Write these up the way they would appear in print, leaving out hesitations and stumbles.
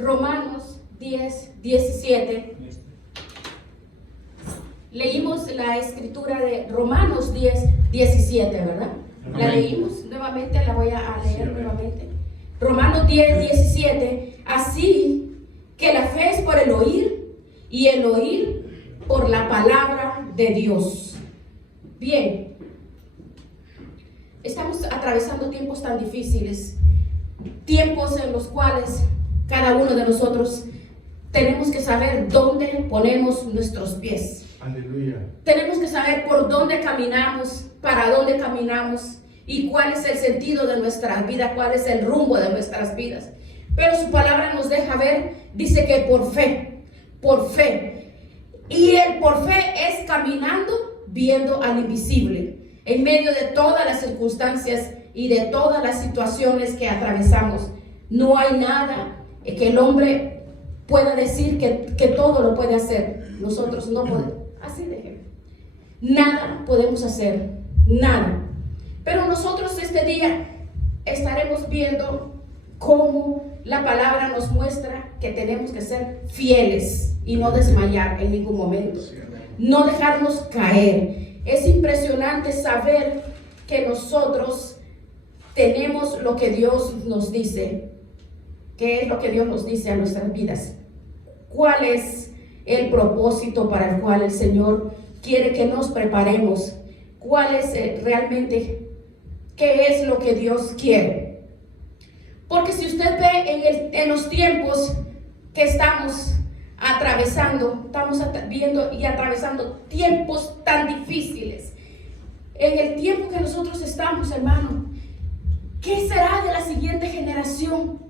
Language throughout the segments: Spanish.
Romanos 10:17. Leímos la escritura de Romanos 10:17, ¿verdad? La leímos nuevamente, la voy a leer nuevamente. Romanos 10:17. Así que la fe es por el oír y el oír por la palabra de Dios. Bien, estamos atravesando tiempos tan difíciles, tiempos en los cuales cada uno de nosotros tenemos que saber dónde ponemos nuestros pies. Aleluya. Tenemos que saber por dónde caminamos, para dónde caminamos y cuál es el sentido de nuestra vida, cuál es el rumbo de nuestras vidas. Pero su palabra nos deja ver, dice que por fe. Y el por fe es caminando, viendo al invisible, en medio de todas las circunstancias y de todas las situaciones que atravesamos. No hay nada que el hombre pueda decir que todo lo puede hacer. Nosotros no podemos. Así de ejemplo. Nada podemos hacer, nada. Pero nosotros este día estaremos viendo cómo la palabra nos muestra que tenemos que ser fieles y no desmayar en ningún momento. No dejarnos caer. Es impresionante saber que nosotros tenemos lo que Dios nos dice. ¿Qué es lo que Dios nos dice a nuestras vidas? ¿Cuál es el propósito para el cual el Señor quiere que nos preparemos? ¿Cuál es realmente, qué es lo que Dios quiere? Porque si usted ve en los tiempos que estamos viendo y atravesando tiempos tan difíciles, en el tiempo que nosotros estamos, hermano, ¿qué será de la siguiente generación?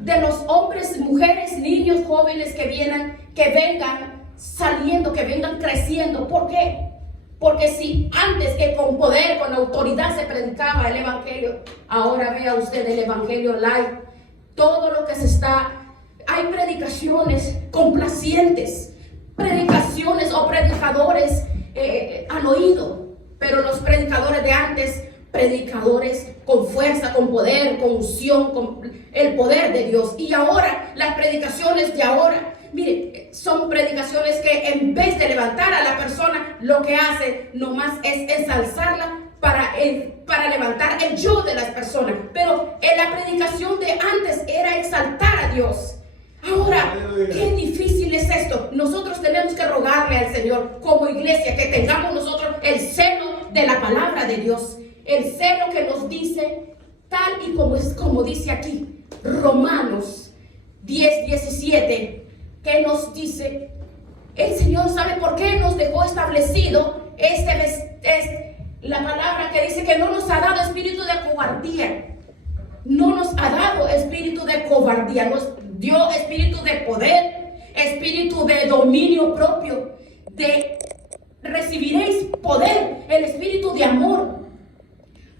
De los hombres, mujeres, niños, jóvenes que vengan saliendo, que vengan creciendo. ¿Por qué? Porque si antes que con poder, con autoridad se predicaba el evangelio, ahora vea usted el evangelio light. Todo lo que hay predicaciones complacientes, predicaciones o predicadores al oído, pero los predicadores de antes, predicadores con fuerza, con poder, con unción, con el poder de Dios. Y ahora, las predicaciones de ahora, mire, son predicaciones que en vez de levantar a la persona, lo que hace nomás es ensalzarla para levantar el yo de las personas. Pero en la predicación de antes era exaltar a Dios. Ahora, qué difícil es esto. Nosotros tenemos que rogarle al Señor como iglesia que tengamos nosotros el celo de la palabra de Dios. El celo que nos dice, tal y como dice aquí, Romanos 10:17, que nos dice, el Señor sabe por qué nos dejó establecido es la palabra que dice que no nos ha dado espíritu de cobardía. No nos ha dado espíritu de cobardía, nos dio espíritu de poder, espíritu de dominio propio, recibiréis poder, el espíritu de amor.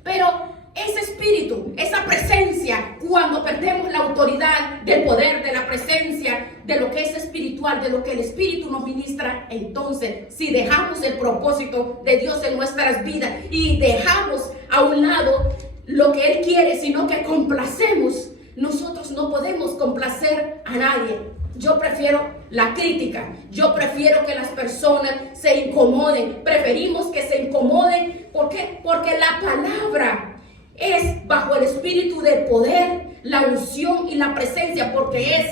Pero ese espíritu, esa presencia, cuando perdemos la autoridad del poder, de la presencia, de lo que es espiritual, de lo que el Espíritu nos ministra, entonces si dejamos el propósito de Dios en nuestras vidas y dejamos a un lado lo que Él quiere, sino que complacemos, nosotros no podemos complacer a nadie. Yo prefiero la crítica, yo prefiero que las personas se incomoden, preferimos que se incomoden. ¿Por qué? Porque la palabra es bajo el espíritu de poder, la unción y la presencia, porque es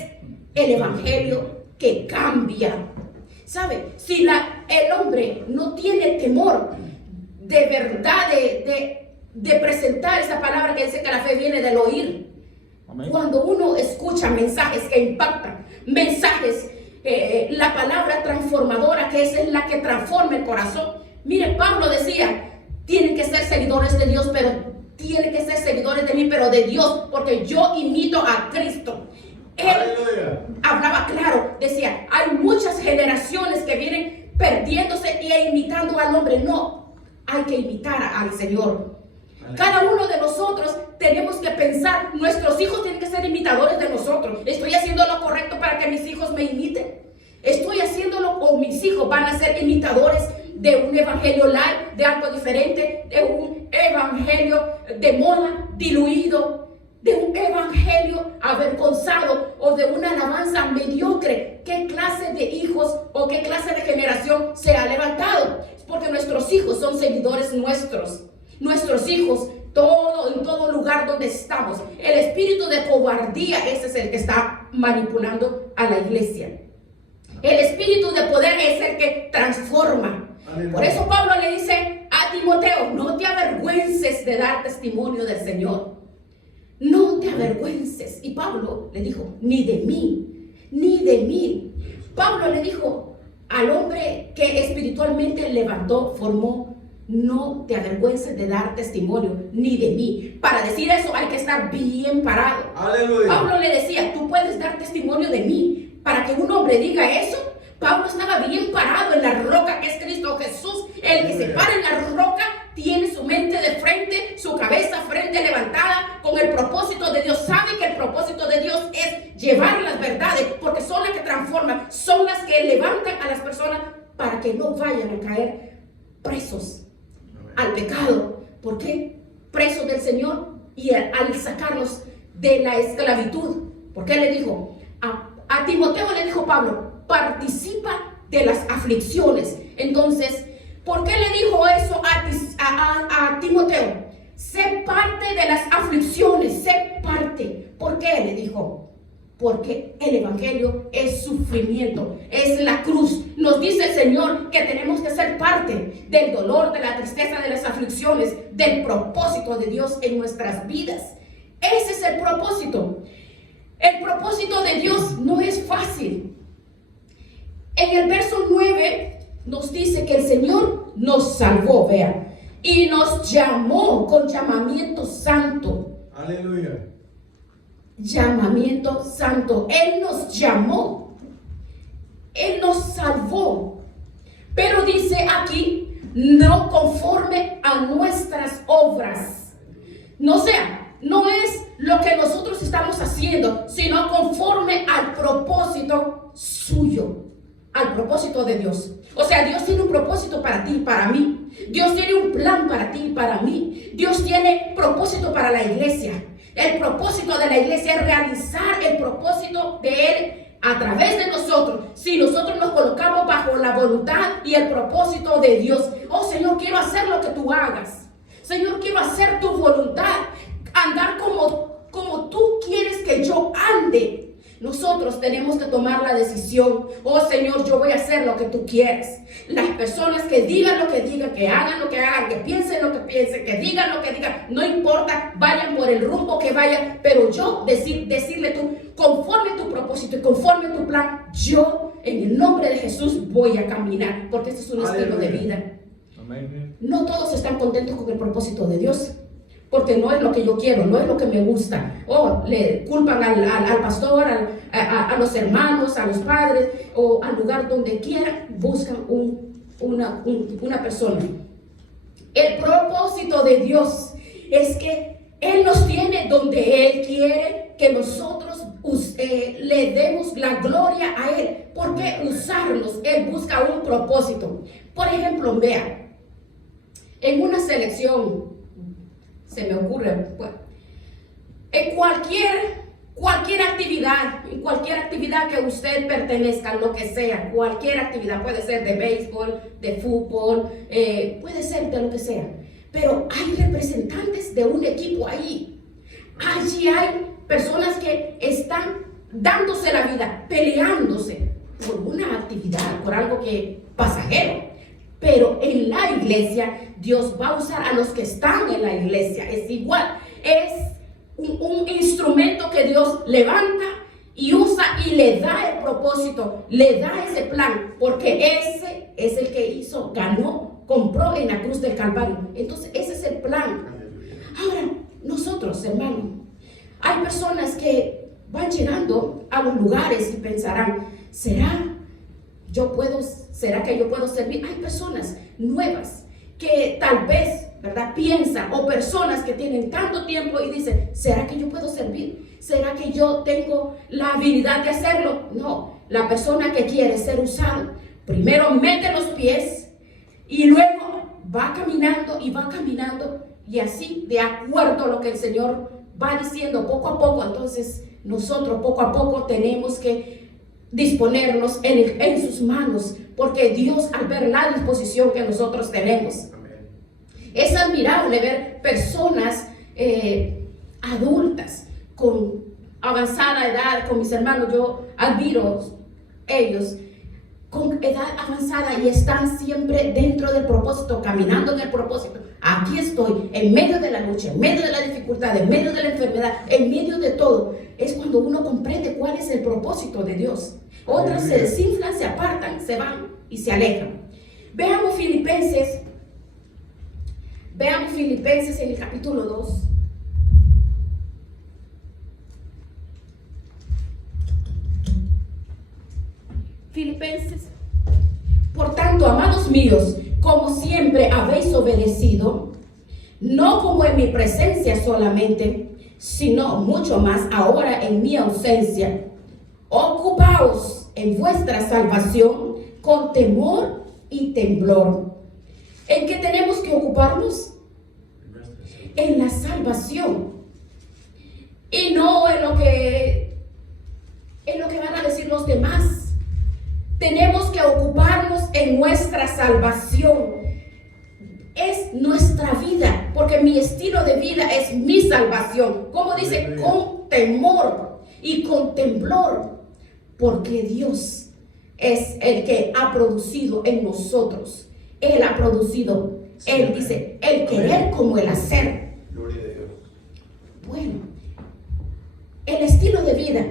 el evangelio que cambia. ¿Sabe? Si el hombre no tiene temor de verdad de presentar esa palabra que dice que la fe viene del oír. Amén. Cuando uno escucha mensajes que impactan, mensajes, la palabra transformadora, que es la que transforma el corazón. Mire, Pablo decía, tienen que ser seguidores de Dios, pero tienen que ser seguidores de mí, pero de Dios, porque yo imito a Cristo. Él hablaba claro, decía, hay muchas generaciones que vienen perdiéndose e imitando al hombre. No, hay que imitar al Señor. Cada uno de nosotros tenemos que pensar, nuestros hijos tienen que ser imitadores de nosotros. ¿Estoy haciendo lo correcto para que mis hijos me imiten? ¿Estoy haciéndolo o mis hijos van a ser imitadores de un evangelio light, de algo diferente, de un evangelio de moda, diluido, de un evangelio avergonzado o o de una alabanza mediocre, ¿qué clase de hijos o qué clase de generación se ha levantado? Es porque nuestros hijos son seguidores nuestros. Nuestros hijos, en todo lugar donde estamos, el espíritu de cobardía, ese es el que está manipulando a la iglesia. El espíritu de poder es el que transforma. Por eso Pablo le dice a Timoteo, no te avergüences de dar testimonio del Señor. No te avergüences. Y Pablo le dijo, ni de mí, ni de mí. Pablo le dijo al hombre que espiritualmente levantó, formó, no te avergüences de dar testimonio, ni de mí. Para decir eso hay que estar bien parado. Aleluya. Pablo le decía, tú puedes dar testimonio de mí. Para que un hombre diga eso, Pablo estaba bien parado en la roca que es Cristo Jesús. El que se para en la roca tiene su mente de frente, su cabeza frente levantada con el propósito de Dios. Sabe que el propósito de Dios es llevar las verdades, porque son las que transforman, son las que levantan a las personas para que no vayan a caer presos al pecado. ¿Por qué? Presos del Señor y al sacarlos de la esclavitud. ¿Por qué le dijo? A Timoteo le dijo Pablo, participa de las aflicciones. Entonces, ¿por qué le dijo eso a Timoteo? Sé parte de las aflicciones, sé parte. ¿Por qué le dijo? Porque el evangelio es sufrimiento, es la cruz. Nos dice el Señor que tenemos que ser parte del dolor, de la tristeza, de las aflicciones, del propósito de Dios en nuestras vidas. Ese es el propósito. El propósito de Dios no es fácil. En el verso 9 nos dice que el Señor nos salvó, vea, y nos llamó con llamamiento santo. Aleluya. Llamamiento santo. Él nos llamó. Él nos salvó. Pero dice aquí, no conforme a nuestras obras. No sea, no es lo que nosotros estamos haciendo, sino conforme al propósito suyo, al propósito de Dios. O sea, Dios tiene un propósito para ti y para mí. Dios tiene un plan para ti y para mí. Dios tiene propósito para la iglesia. El propósito de la iglesia es realizar el propósito de Él a través de nosotros. Si nosotros nos colocamos bajo la voluntad y el propósito de Dios. Oh Señor, quiero hacer lo que tú hagas. Señor, quiero hacer tu voluntad. Andar como tú quieres que yo ande. Nosotros tenemos que tomar la decisión. Oh Señor, yo voy a hacer lo que tú quieres. Las personas que digan lo que digan, que hagan lo que hagan, que piensen lo que piensen, que digan lo que digan, no importa, vayan por el rumbo que vayan, pero yo decirle tú, conforme tu propósito y conforme tu plan, yo en el nombre de Jesús voy a caminar, porque este es un estilo de vida. Amén. No todos están contentos con el propósito de Dios, porque no es lo que yo quiero, no es lo que me gusta. O le culpan al pastor, a los hermanos, a los padres, o al lugar donde quiera, buscan una persona. El propósito de Dios es que Él nos tiene donde Él quiere que nosotros le demos la gloria a Él. ¿Por qué usarnos? Él busca un propósito. Por ejemplo, vea, en una selección, se me ocurre, pues, en cualquier actividad que usted pertenezca, lo que sea, cualquier actividad, puede ser de béisbol, de fútbol, puede ser de lo que sea, pero hay representantes de un equipo ahí. Allí hay personas que están dándose la vida, peleándose por una actividad, por algo que pasajero. Pero en la iglesia, Dios va a usar a los que están en la iglesia. Es igual, es un instrumento que Dios levanta y usa y le da el propósito, le da ese plan, porque ese es el que ganó, compró en la cruz del Calvario. Entonces ese es el plan. Ahora, nosotros, hermanos, hay personas que van llegando a los lugares y pensarán, ¿será que yo puedo servir? Hay personas nuevas que tal vez, ¿verdad?, piensan, o personas que tienen tanto tiempo y dicen, ¿será que yo puedo servir? ¿Será que yo tengo la habilidad de hacerlo? No, la persona que quiere ser usado, primero mete los pies y luego va caminando y así, de acuerdo a lo que el Señor va diciendo poco a poco, entonces nosotros poco a poco tenemos que disponernos en sus manos, porque Dios, al ver la disposición que nosotros tenemos, es admirable ver personas adultas con avanzada edad, con mis hermanos, yo admiro ellos con edad avanzada y están siempre dentro del propósito, caminando en el propósito. Aquí estoy, en medio de la lucha, en medio de la dificultad, en medio de la enfermedad, en medio de todo. Es cuando uno comprende cuál es el propósito de Dios. Otras se desinflan, se apartan, se van y se alejan. Veamos Filipenses en el capítulo 2. Filipenses. Por tanto, amados míos, como siempre habéis obedecido, no como en mi presencia solamente, sino mucho más ahora en mi ausencia, ocupaos en vuestra salvación con temor y temblor. ¿En qué tenemos que ocuparnos? En la salvación. Y no en lo que van a decir los demás. Tenemos que ocuparnos en nuestra salvación. Es nuestra vida, porque mi estilo de vida es mi salvación. Como dice, con temor y con temblor, porque Dios es el que ha producido en nosotros. Él ha producido, Él dice, el querer como el hacer. Gloria a Dios. Bueno, el estilo de vida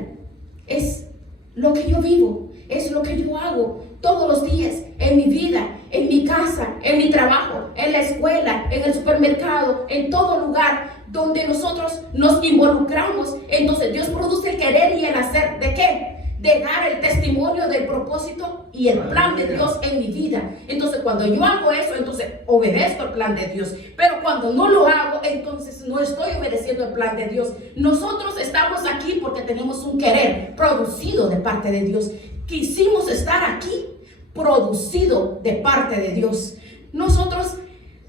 es lo que yo vivo, es lo que yo hago todos los días en mi vida, en mi casa, en mi trabajo, en la escuela, en el supermercado, en todo lugar donde nosotros nos involucramos. Entonces Dios produce el querer y el hacer. ¿De qué? De dar el testimonio del propósito y el plan de Dios en mi vida. Entonces cuando yo hago eso, entonces obedezco el plan de Dios. Pero cuando no lo hago, entonces no estoy obedeciendo el plan de Dios. Nosotros estamos aquí porque tenemos un querer producido de parte de Dios. Quisimos estar aquí producido de parte de Dios. Nosotros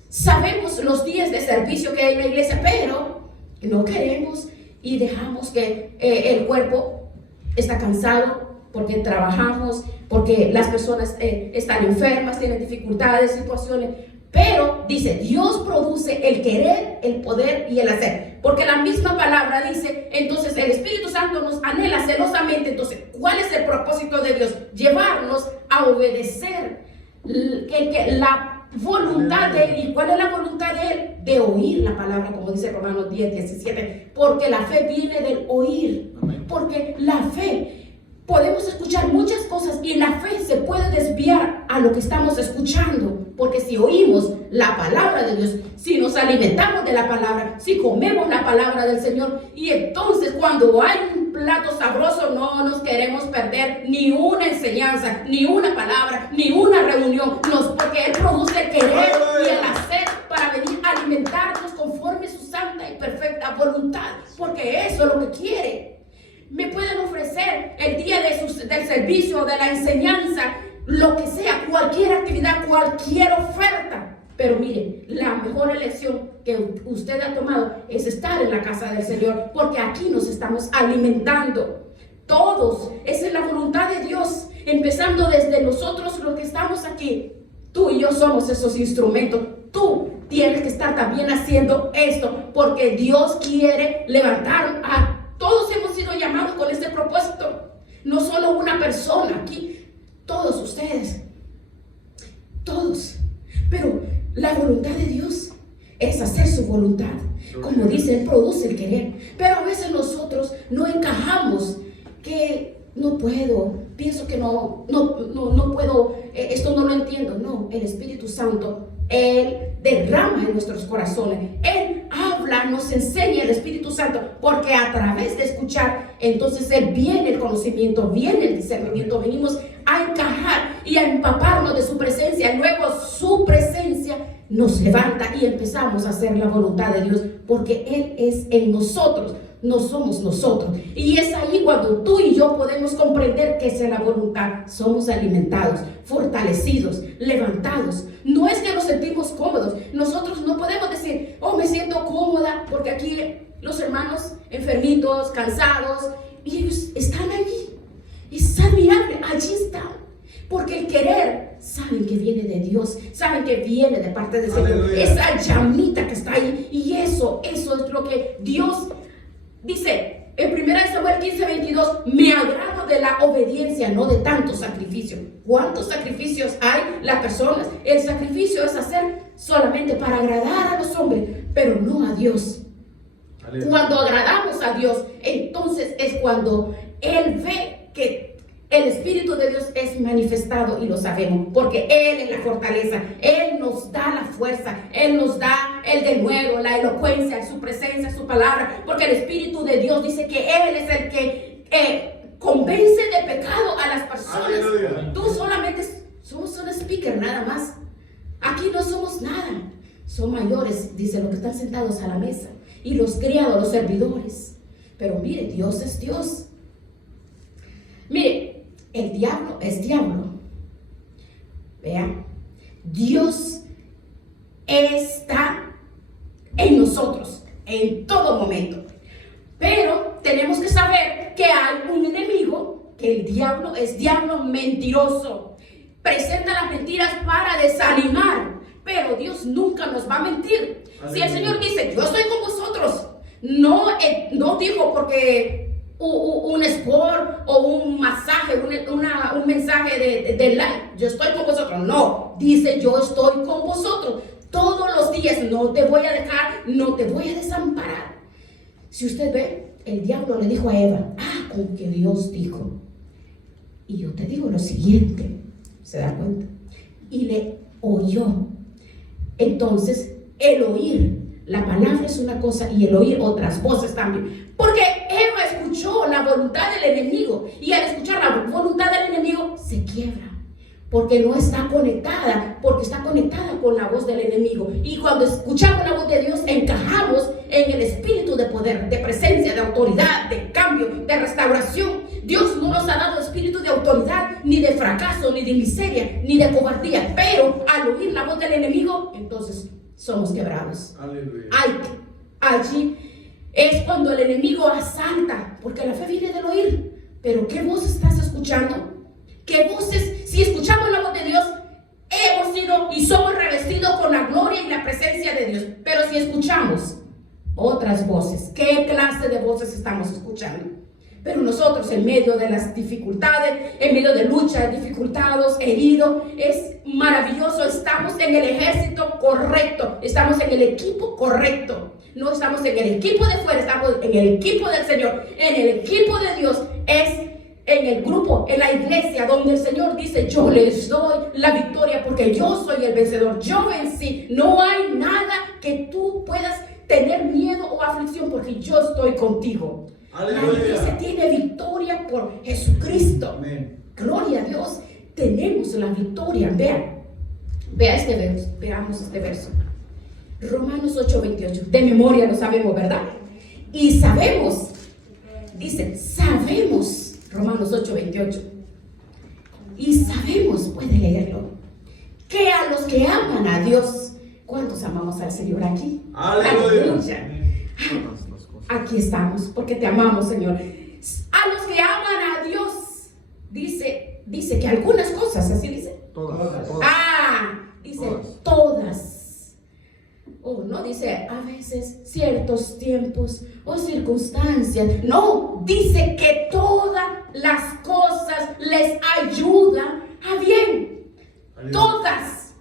sabemos los días de servicio que hay en la iglesia, pero no queremos y dejamos que el cuerpo está cansado porque trabajamos, porque las personas están enfermas, tienen dificultades, situaciones. Pero dice, Dios produce el querer, el poder y el hacer. Porque la misma palabra dice, entonces el Espíritu Santo nos anhela celosamente. Entonces, ¿cuál es el propósito de Dios? Llevarnos a obedecer la voluntad de Él. ¿Y cuál es la voluntad de Él? De oír la palabra, como dice Romanos 10:17. Porque la fe viene del oír. Amén. Porque la fe, podemos escuchar muchas cosas y la fe se puede desviar a lo que estamos escuchando. Porque si oímos la palabra de Dios, si nos alimentamos de la palabra, si comemos la palabra del Señor, y entonces cuando hay un plato sabroso no nos queremos perder ni una enseñanza, ni una palabra, ni una reunión, porque Él produce el querer y el hacer para venir a alimentarnos conforme su santa y perfecta voluntad, porque eso es lo que quiere. Me pueden ofrecer el día del servicio, de la enseñanza, lo que sea, cualquier actividad, cualquier oferta. Pero mire, la mejor elección que usted ha tomado es estar en la casa del Señor, porque aquí nos estamos alimentando. Todos, esa es la voluntad de Dios, empezando desde nosotros los que estamos aquí. Tú y yo somos esos instrumentos. Tú tienes que estar también haciendo esto, porque Dios quiere levantar a todos. Hemos sido llamados con este propósito, no solo una persona aquí. Todos ustedes, todos. Pero la voluntad de Dios es hacer su voluntad. Como dice, Él produce el querer. Pero a veces nosotros no encajamos, que no puedo, pienso que no puedo, esto no lo entiendo. No, el Espíritu Santo, Él derrama en nuestros corazones. Él habla, nos enseña el Espíritu Santo, porque a través de escuchar, entonces viene el conocimiento, viene el discernimiento. Venimos a encajar y a empaparnos de su presencia. Luego su presencia nos levanta y empezamos a hacer la voluntad de Dios, porque Él es en nosotros, no somos nosotros. Y es ahí cuando tú y yo podemos comprender que esa es la voluntad. Somos alimentados, fortalecidos, levantados. No es que nos sentimos cómodos. Nosotros no podemos decir, oh, me siento cómoda, porque aquí los hermanos enfermitos, cansados, y ellos están allí. Es admirable, allí están. Porque el querer, saben que viene de Dios, saben que viene de parte del Señor. Aleluya. Esa llamita que está ahí, y eso es lo que Dios dice en 1 Samuel 15:22, me agrado de la obediencia, no de tanto sacrificio. ¿Cuántos sacrificios hay las personas? El sacrificio es hacer solamente para agradar a los hombres, pero no a Dios. Aleluya. Cuando agradamos a Dios, entonces es cuando Él ve que el Espíritu de Dios es manifestado, y lo sabemos, porque Él es la fortaleza, Él nos da la fuerza, Él nos da el denuedo, la elocuencia, su presencia, su palabra, porque el Espíritu de Dios dice que Él es el que convence de pecado a las personas. Aleluya. Tú solamente somos un speaker nada más. Aquí no somos nada. Son mayores, dice, los que están sentados a la mesa, y los criados, los servidores. Pero mire, Dios es Dios. Mire, el diablo es diablo. Vea, Dios está en nosotros en todo momento. Pero tenemos que saber que hay un enemigo, que el diablo es diablo mentiroso. Presenta las mentiras para desanimar, pero Dios nunca nos va a mentir. Si el Señor dice, yo estoy con vosotros, no dijo porque un sport o un masaje, un mensaje de like, yo estoy con vosotros. No, dice, yo estoy con vosotros todos los días, no te voy a dejar, no te voy a desamparar. Si usted ve, el diablo le dijo a Eva, con que Dios dijo, y yo te digo lo siguiente, ¿se da cuenta? Y le oyó. Entonces, el oír la palabra es una cosa, y el oír otras voces también. Porque Eva escuchó la voluntad del enemigo, y al escuchar la voluntad del enemigo se quiebra, porque no está conectada, porque está conectada con la voz del enemigo. Y cuando escuchamos la voz de Dios, encajamos en el espíritu de poder, de presencia, de autoridad, de cambio, de restauración. Dios no nos ha dado espíritu de autoridad, ni de fracaso, ni de miseria, ni de cobardía. Pero al oír la voz del enemigo, entonces somos quebrados. Aleluya. Allí es cuando el enemigo asalta, porque la fe viene del oír. Pero ¿qué voz estás escuchando? ¿Qué voces? Si escuchamos la voz de Dios, hemos sido y somos revestidos con la gloria y la presencia de Dios. Pero si escuchamos otras voces, ¿qué clase de voces estamos escuchando? Pero nosotros, en medio de las dificultades, en medio de luchas, dificultados, heridos, es maravilloso. Estamos en el ejército correcto, estamos en el equipo correcto. No estamos en el equipo de fuera, estamos en el equipo del Señor, en el equipo de Dios. Es en el grupo, en la iglesia, donde el Señor dice, yo les doy la victoria porque yo soy el vencedor, yo vencí. No hay nada que tú puedas tener miedo o aflicción, porque yo estoy contigo. Aleluya. La iglesia tiene victoria por Jesucristo. Amén. Gloria a Dios, tenemos la victoria. Vea este verso, veamos este verso. Romanos 8:28, de memoria lo sabemos, ¿verdad? Y sabemos, dice, sabemos, Romanos 8:28, y sabemos, puede leerlo, que a los que aman a Dios, ¿cuántos amamos al Señor aquí? Aleluya. Aquí estamos, porque te amamos, Señor. A los que aman a Dios, dice que algunas cosas, así dice. Todas. Dice todas. No dice a veces, ciertos tiempos o circunstancias. No, dice que todas las cosas les ayudan a bien. Aleluya. Todas.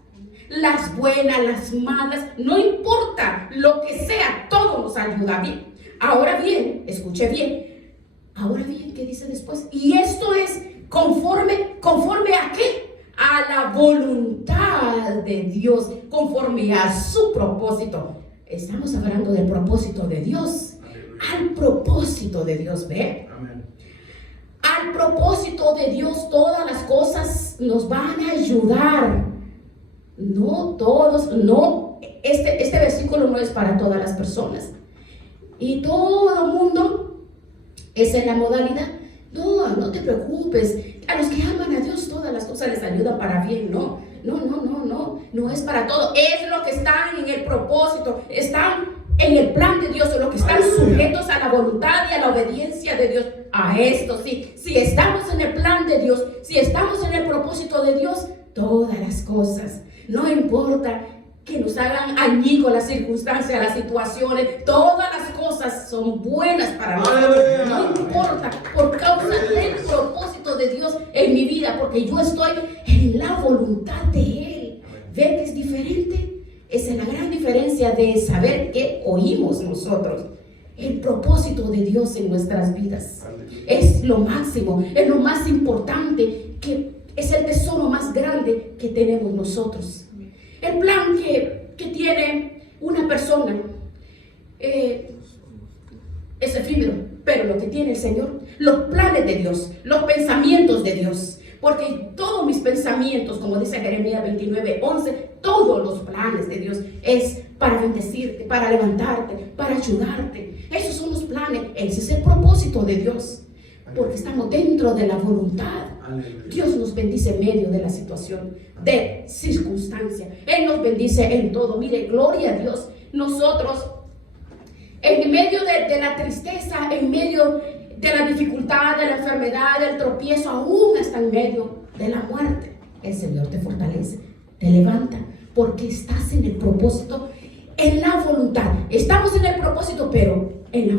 Las buenas, las malas, no importa lo que sea, todo nos ayuda bien. Ahora bien, escuche bien. Ahora bien, ¿qué dice después? Y esto es conforme ¿a qué? A la voluntad de Dios, conforme a su propósito. Estamos hablando del propósito de Dios. Al propósito de Dios, ¿ve? Amén. Al propósito de Dios, todas las cosas nos van a ayudar. No todos, no. Este versículo no es para todas las personas. Y todo el mundo es en la modalidad, no te preocupes, a los que aman a Dios todas las cosas les ayudan para bien. No es para todo, es lo que están en el propósito, están en el plan de Dios, los que están sujetos a la voluntad y a la obediencia de Dios. A esto sí, si estamos en el plan de Dios, si estamos en el propósito de Dios, todas las cosas, no importa que nos hagan añicos las circunstancias, las situaciones, todas las cosas son buenas para nosotros. No importa, por causa del propósito de Dios en mi vida, porque yo estoy en la voluntad de Él. ¿Ve que es diferente? Esa es la gran diferencia de saber que oímos nosotros. El propósito de Dios en nuestras vidas es lo máximo, es lo más importante, que es el tesoro más grande que tenemos nosotros. El plan que tiene una persona es efímero, pero lo que tiene el Señor, los planes de Dios, los pensamientos de Dios, porque todos mis pensamientos, como dice Jeremías 29:11, todos los planes de Dios es para bendecirte, para levantarte, para ayudarte. Esos son los planes, ese es el propósito de Dios, porque estamos dentro de la voluntad. Dios nos bendice en medio de la situación, de circunstancia. Él nos bendice en todo. Mire, gloria a Dios. Nosotros, en medio de la tristeza, en medio de la dificultad, de la enfermedad, del tropiezo, aún hasta en medio de la muerte, el Señor te fortalece, te levanta, porque estás en el propósito, en la voluntad. Estamos en el propósito, pero en la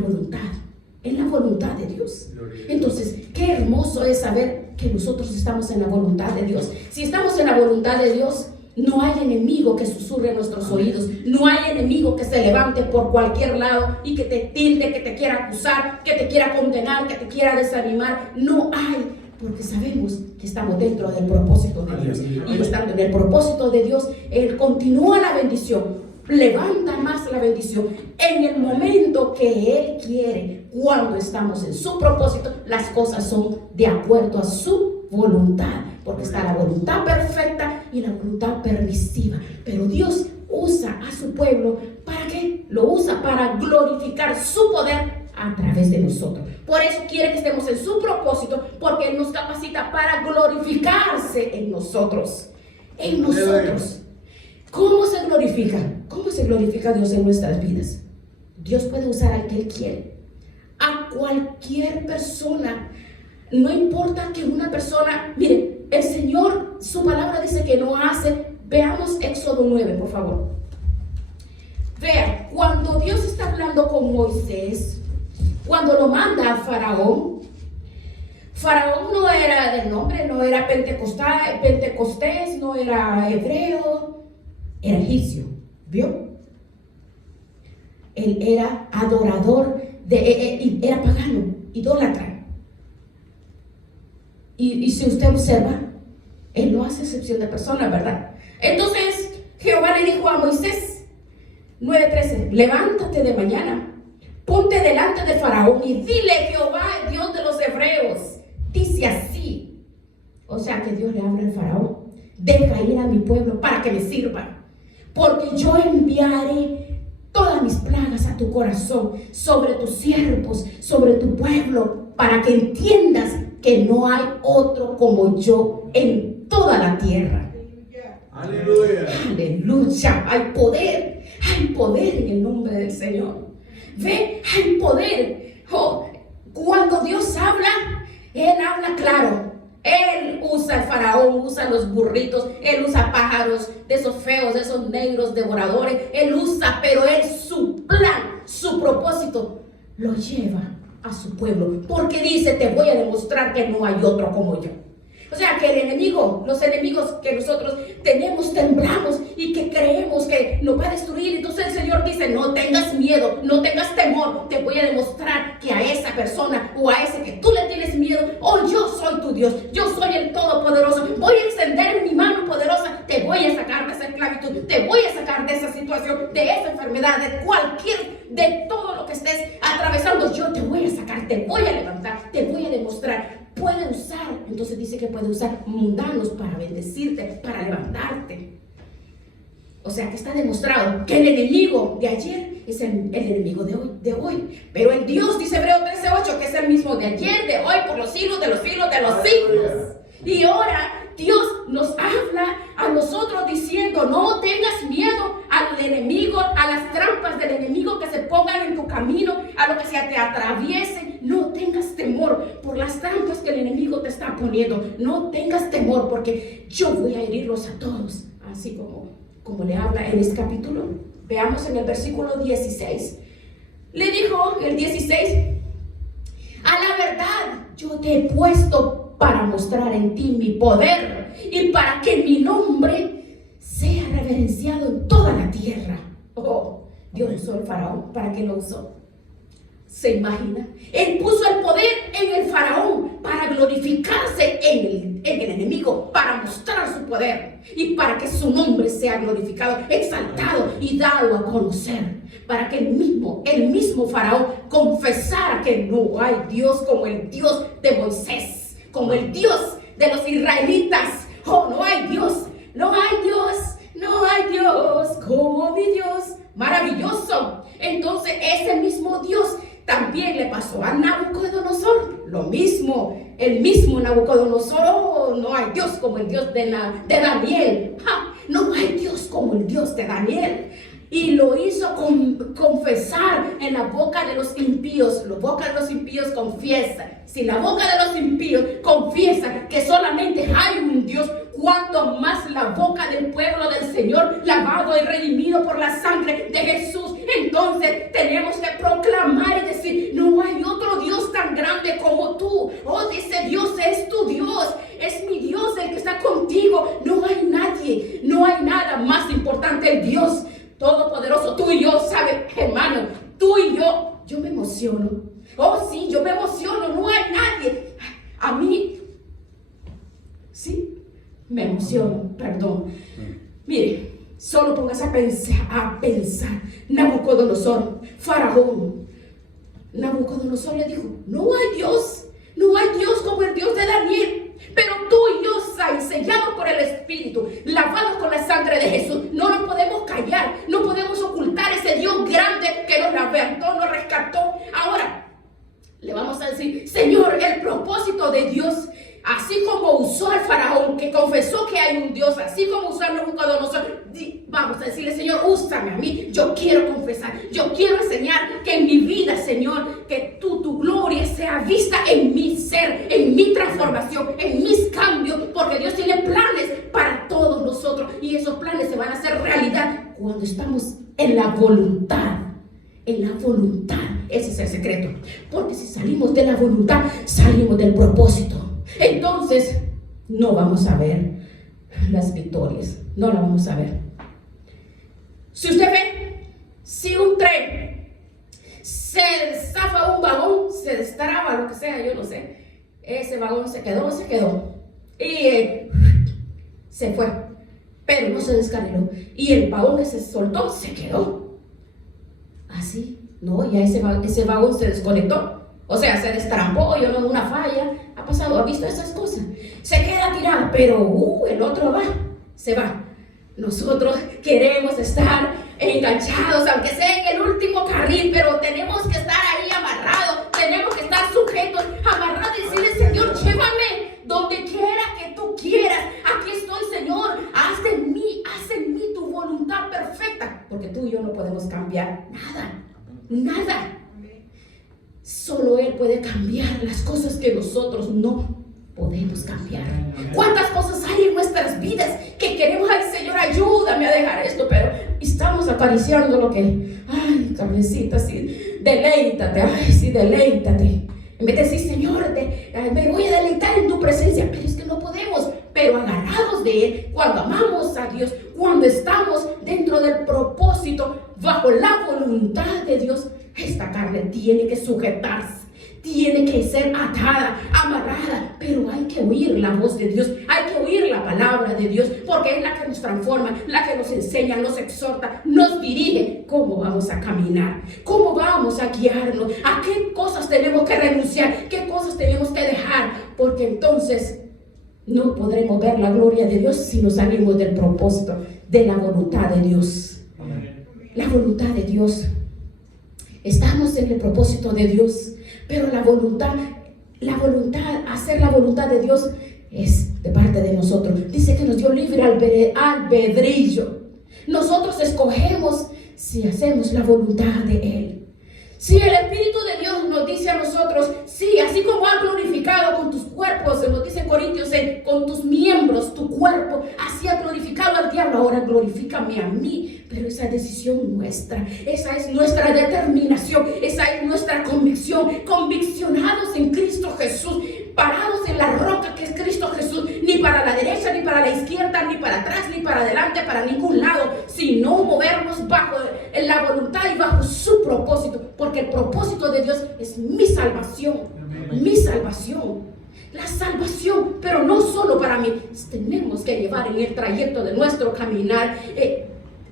voluntad de Dios. Entonces, qué hermoso es saber que nosotros estamos en la voluntad de Dios. Si estamos en la voluntad de Dios, no hay enemigo que susurre en nuestros oídos, no hay enemigo que se levante por cualquier lado y que te tilde, que te quiera acusar, que te quiera condenar, que te quiera desanimar. No hay, porque sabemos que estamos dentro del propósito de Dios. Y estando en el propósito de Dios, Él continúa la bendición, levanta más la bendición en el momento que Él quiere. Cuando estamos en su propósito, las cosas son de acuerdo a su voluntad, porque está la voluntad perfecta y la voluntad permisiva. Pero Dios usa a su pueblo, ¿para qué? Lo usa para glorificar su poder a través de nosotros. Por eso quiere que estemos en su propósito, porque Él nos capacita para glorificarse en nosotros. En nosotros. ¿Cómo se glorifica? ¿Cómo se glorifica Dios en nuestras vidas? Dios puede usar al que Él quiere, a cualquier persona. No importa que una persona, miren, el Señor, su palabra dice que no hace. Veamos Éxodo 9, por favor. Vean, cuando Dios está hablando con Moisés, cuando lo manda a Faraón, Faraón no era del nombre, no era pentecostés, no era hebreo, era egipcio, ¿vio? Él era adorador, era pagano, idólatra. Y si usted observa, Él no hace excepción de personas, ¿verdad? Entonces Jehová le dijo a Moisés, 9:13, levántate de mañana, ponte delante de Faraón y dile: Jehová, Dios de los hebreos, dice así. O sea que Dios le habla al Faraón: deja ir a mi pueblo para que me sirva, porque yo enviaré todas mis plagas a tu corazón, sobre tus siervos, sobre tu pueblo, para que entiendas que no hay otro como yo en toda la tierra. Aleluya. Aleluya. Hay poder en el nombre del Señor. Ve, hay poder. Oh, cuando Dios habla, Él habla claro. Él usa el faraón, usa los burritos, Él usa pájaros de esos feos, de esos negros devoradores. Él usa, pero Él, su plan, su propósito, lo lleva a su pueblo, porque dice: te voy a demostrar que no hay otro como yo. O sea que el enemigo, los enemigos que nosotros tenemos, temblamos y que creemos que nos va a destruir. Entonces el Señor dice: no tengas miedo, no tengas temor, te voy a demostrar que a esa persona o a ese que tú le tienes miedo, yo soy tu Dios, yo soy el Todopoderoso, voy a extender mi mano poderosa, te voy a sacar de esa esclavitud, te voy a sacar de esa situación, de esa enfermedad, de todo lo que estés atravesando. Yo te voy a sacar, te voy a levantar, te voy a demostrar. Puede usar, entonces dice que puede usar mundanos para bendecirte, para levantarte. O sea que está demostrado que el enemigo de ayer es el enemigo de hoy. Pero el Dios, dice Hebreos 13:8, que es el mismo de ayer, de hoy, por los siglos de los siglos de los siglos. Y ahora Dios nos habla a nosotros diciendo: no tengas miedo al enemigo, a las trampas del enemigo que se pongan en tu camino, a lo que se te atraviese, no tengas temor por las trampas que el enemigo te está poniendo. No tengas temor, porque yo voy a herirlos a todos. Así como le habla en este capítulo. Veamos en el versículo 16. Le dijo el 16: a la verdad, yo te he puesto para mostrar en ti mi poder y para que mi nombre sea reverenciado en toda la tierra. Oh, Dios usó el faraón. ¿Para qué lo usó? ¿Se imagina? Él puso el poder en el faraón para glorificarse en el enemigo, para mostrar su poder y para que su nombre sea glorificado, exaltado y dado a conocer, para que el mismo faraón confesara que no hay Dios como el Dios de Moisés, como el Dios de los israelitas. Oh, no hay Dios, no hay Dios, no hay Dios como mi Dios. Maravilloso. Entonces ese mismo Dios también le pasó a Nabucodonosor lo mismo. El mismo Nabucodonosor: oh, no hay Dios como el Dios de Daniel. No hay Dios como el Dios de Daniel. Y lo hizo confesar en la boca de los impíos. La boca de los impíos confiesa. Si la boca de los impíos confiesa que solamente hay un Dios, cuanto más la boca del pueblo del Señor, lavado y redimido por la sangre de Jesús. Entonces tenemos que proclamar y decir: no hay otro Dios tan grande como tú. Oh, dice Dios, es tu Dios, es mi Dios el que está contigo. No hay nadie, no hay nada más importante. El Dios Todopoderoso. Tú y yo, ¿sabes, hermano? Tú y yo me emociono. Oh, sí, yo me emociono. No hay nadie. A mí, sí, me emociono, perdón. Mire, solo póngase a pensar. Nabucodonosor, faraón. Nabucodonosor le dijo: no hay Dios como el Dios de Daniel. Pero tú y yo, sellados por el Espíritu, lavados con la sangre de Jesús, no nos podemos callar, no podemos ocultar ese Dios grande que nos levantó, nos rescató. Ahora le vamos a decir: Señor, el propósito de Dios, así como usó al faraón que confesó que hay un Dios, así como usó a Nabucodonosor, vamos a decirle: Señor, úsame a mí. Yo quiero confesar, yo quiero enseñar que en mi vida, Señor, que tu gloria sea vista en mi ser, en mi transformación, en mis cambios, porque Dios tiene planes para todos nosotros y esos planes se van a hacer realidad cuando estamos en la voluntad. En la voluntad, ese es el secreto, porque si salimos de la voluntad, salimos del propósito. Entonces, no vamos a ver las victorias, no la vamos a ver. Si usted ve, si un tren se zafa un vagón, se destraba, lo que sea, yo no sé, ese vagón se quedó y se fue, pero no se descarriló, y el vagón que se soltó se quedó así. No, ya ese vagón se desconectó. O sea, se destrampó, yo no, una falla, ha pasado, ha visto esas cosas. Se queda tirado, pero el otro se va. Nosotros queremos estar enganchados, aunque sea en el último carril, pero tenemos que estar ahí amarrados, tenemos que estar sujetos, amarrados y decirle: Señor, llévame donde quiera que tú quieras. Aquí estoy, Señor, haz en mí tu voluntad perfecta, porque tú y yo no podemos cambiar nada. Solo Él puede cambiar las cosas que nosotros no podemos cambiar. ¿Cuántas cosas hay en nuestras vidas que queremos: ay, Señor, ayúdame a dejar esto? Pero estamos acariciando lo que, ay, cabecita, sí, deleítate, ay, sí, deleítate. En vez de decir: Señor, me voy a deleitar en tu presencia, pero es que no podemos. Pero agarrados de Él, cuando amamos a Dios, cuando estamos dentro del propósito, bajo la voluntad de Dios, esta carne tiene que sujetarse, tiene que ser atada, amarrada, pero hay que oír la voz de Dios, hay que oír la palabra de Dios, porque es la que nos transforma, la que nos enseña, nos exhorta, nos dirige cómo vamos a caminar, cómo vamos a guiarnos, a qué cosas tenemos que renunciar, qué cosas tenemos que dejar, porque entonces no podremos ver la gloria de Dios si no salimos del propósito, de la voluntad de Dios. La voluntad de Dios. Estamos en el propósito de Dios, pero la voluntad, hacer la voluntad de Dios es de parte de nosotros. Dice que nos dio libre albedrillo. Nosotros escogemos si hacemos la voluntad de Él. Si el Espíritu de Dios nos dice a nosotros, sí, así como ha glorificado con tus cuerpos, se nos dice en Corintios 6, con tus miembros, tu cuerpo, así ha glorificado al diablo, ahora glorifícame a mí. Pero esa decisión nuestra, esa es nuestra determinación, esa es nuestra convicción, conviccionados en Cristo Jesús, parados en la roca que es Cristo Jesús, ni para la derecha, ni para la izquierda, ni para atrás, ni para adelante, para ningún lado, sino movernos bajo la voluntad y bajo su propósito, porque el propósito de Dios es mi salvación, mi salvación, la salvación, pero no solo para mí. Tenemos que llevar en el trayecto de nuestro caminar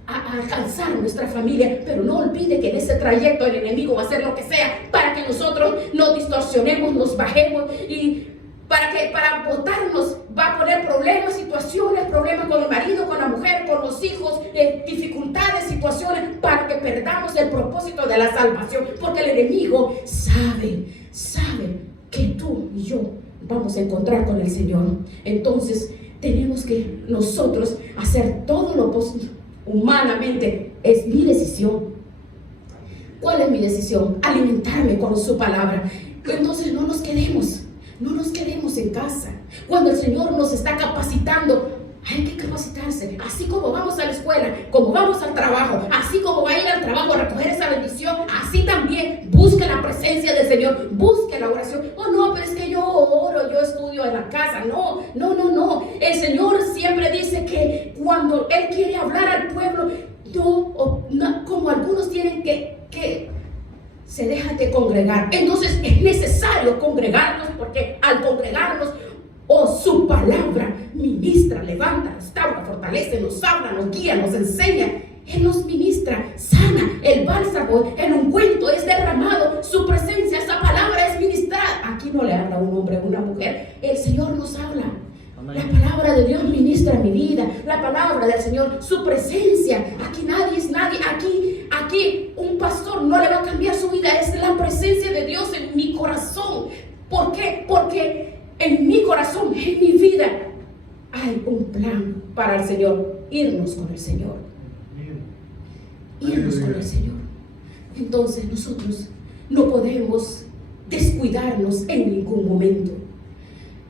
a alcanzar nuestra familia, pero no olvide que en ese trayecto el enemigo va a hacer lo que sea para que nosotros nos distorsionemos, nos bajemos, y para botarnos va a poner problemas, situaciones, problemas con el marido, con la mujer, con los hijos, dificultades, situaciones, para que perdamos el propósito de la salvación, porque el enemigo sabe que tú y yo vamos a encontrar con el Señor. Entonces tenemos que nosotros hacer todo lo posible. Humanamente es mi decisión. ¿Cuál es mi decisión? Alimentarme con su palabra. Entonces no nos quedemos en casa. Cuando el Señor nos está capacitando, hay que capacitarse. Así como vamos a la escuela, como vamos al trabajo, así como va a ir al trabajo a recoger esa bendición, así también busque la presencia del Señor, busque la oración. Oh no, pero es que yo oro, yo estudio en la casa. No. El Señor siempre dice que cuando Él quiere hablar al pueblo, no, como algunos tienen que se dejan de congregar. Entonces es necesario congregarnos, porque al congregarnos, su palabra ministra, levanta, restaura, fortalece, nos habla, nos guía, nos enseña. Él nos ministra, sana, el bálsamo, el ungüento es derramado, su presencia, esa palabra es ministrada. Aquí no le habla un hombre o una mujer, el Señor nos habla. La palabra de Dios ministra mi vida, la palabra del Señor, su presencia. Aquí nadie es nadie, aquí un pastor no le va a cambiar su vida, es la presencia de Dios en mi corazón. ¿Por qué? Porque en mi corazón, en mi vida, hay un plan para el Señor, irnos con el Señor. Irnos con el Señor. Entonces nosotros no podemos descuidarnos en ningún momento.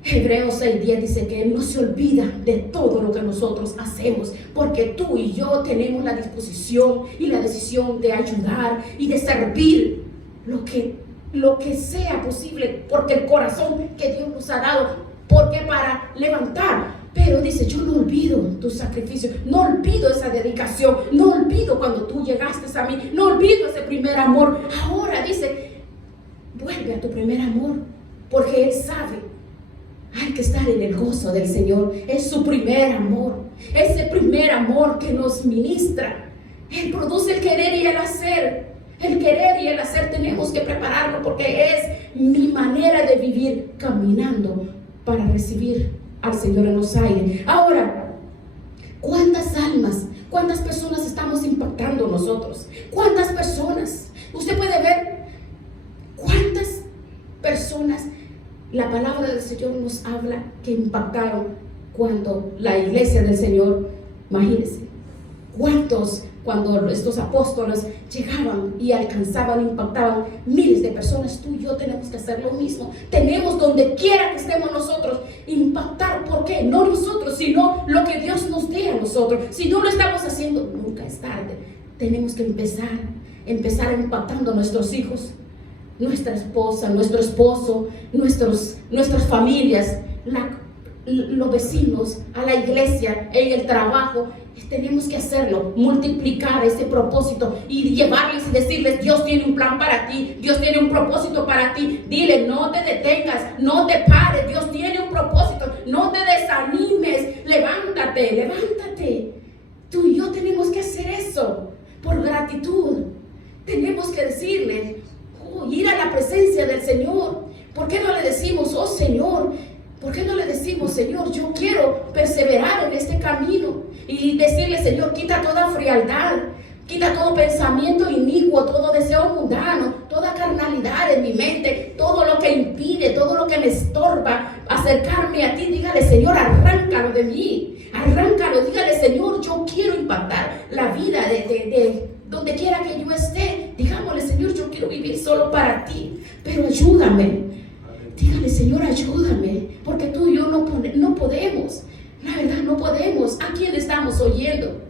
Hebreos 6:10 dice que Él no se olvida de todo lo que nosotros hacemos, porque tú y yo tenemos la disposición y la decisión de ayudar y de servir lo que sea posible, porque el corazón que Dios nos ha dado, porque para levantar. Pero dice, yo no olvido tu sacrificio, no olvido esa dedicación, no olvido cuando tú llegaste a mí, no olvido ese primer amor. Ahora dice, vuelve a tu primer amor, porque Él sabe. Hay que estar en el gozo del Señor. Es su primer amor, ese primer amor que nos ministra. Él produce el querer y el hacer. El querer y el hacer tenemos que prepararlo, porque es mi manera de vivir caminando para recibir al Señor en los aires. Ahora, ¿cuántas almas, cuántas personas estamos impactando nosotros? ¿Cuántas personas? Usted puede ver cuántas personas la palabra del Señor nos habla que impactaron cuando la iglesia del Señor, imagínense, cuántos, cuando estos apóstoles llegaban y alcanzaban, impactaban miles de personas. Tú y yo tenemos que hacer lo mismo. Tenemos, donde quiera que estemos nosotros, impactar. ¿Por qué? No nosotros, sino lo que Dios nos dé a nosotros. Si no lo estamos haciendo, nunca es tarde. Tenemos que empezar impactando a nuestros hijos, nuestra esposa, nuestro esposo, nuestras familias, los vecinos, a la iglesia, en el trabajo. Tenemos que hacerlo, multiplicar ese propósito y llevarles y decirles, Dios tiene un plan para ti, Dios tiene un propósito para ti. Dile, no te detengas, no te pares, Dios tiene un propósito, no te desanimes, levántate. Tú y yo tenemos que hacer eso por gratitud. Tenemos que decirle, ir a la presencia del Señor. ¿Por qué no le decimos, oh Señor? ¿Por qué no le decimos, Señor, yo quiero perseverar en este camino? Y decirle, Señor, quita toda frialdad, quita todo pensamiento inicuo, todo deseo mundano, toda carnalidad en mi mente, todo lo que impide, todo lo que me estorba acercarme a ti. Dígale, Señor, arráncalo de mí, arráncalo. Dígale, Señor, yo quiero impactar la vida de donde quiera que yo esté. Digámosle, Señor, yo quiero vivir solo para ti, pero ayúdame. Dígale, Señor, ayúdame, porque tú y yo no podemos. La verdad, no podemos. ¿A quién estamos oyendo?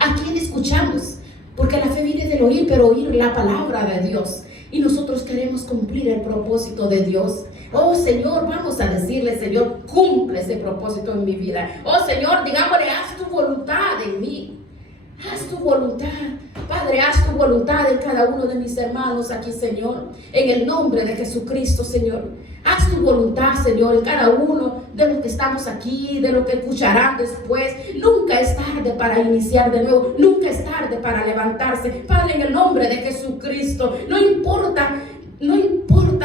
¿A quién escuchamos? Porque la fe viene del oír, pero oír la palabra de Dios. Y nosotros queremos cumplir el propósito de Dios. Oh Señor, vamos a decirle, Señor, cumple ese propósito en mi vida. Oh Señor, digámosle, haz tu voluntad en mí. Haz tu voluntad. Padre, haz tu voluntad en cada uno de mis hermanos aquí, Señor. En el nombre de Jesucristo, Señor. Haz tu voluntad, Señor, en cada uno de los que estamos aquí, de los que escucharán después. Nunca es tarde para iniciar de nuevo. Nunca es tarde para levantarse. Padre, en el nombre de Jesucristo, no importa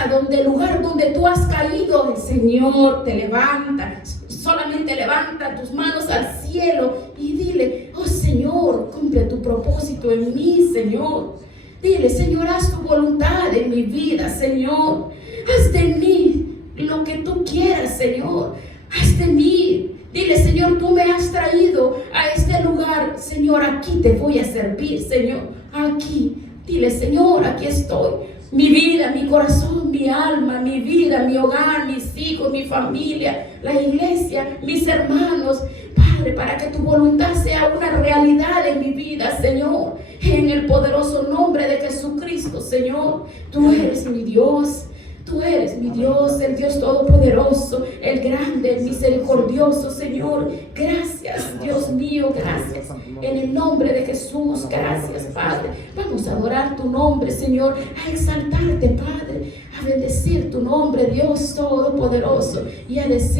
donde el lugar donde tú has caído, el Señor te levanta. Solamente levanta tus manos al cielo y dile, oh Señor, cumple tu propósito en mí, Señor. Dile, Señor, haz tu voluntad en mi vida, Señor. Haz de mí lo que tú quieras, Señor. Haz de mí. Dile, Señor, tú me has traído a este lugar. Señor, aquí te voy a servir, Señor. Aquí. Dile, Señor, aquí estoy. Mi vida, mi corazón, mi alma, mi vida, mi hogar, mis hijos, mi familia, la iglesia, mis hermanos. Padre, para que tu voluntad sea una realidad en mi vida, Señor. En el poderoso nombre de Jesucristo, Señor. Tú eres mi Dios. Tú eres mi Dios, el Dios todopoderoso, el grande, el misericordioso, Señor. Gracias, Dios mío, gracias. En el nombre de Jesús, gracias, Padre. Vamos a adorar tu nombre, Señor, a exaltarte, Padre, a bendecir tu nombre, Dios todopoderoso, y a decir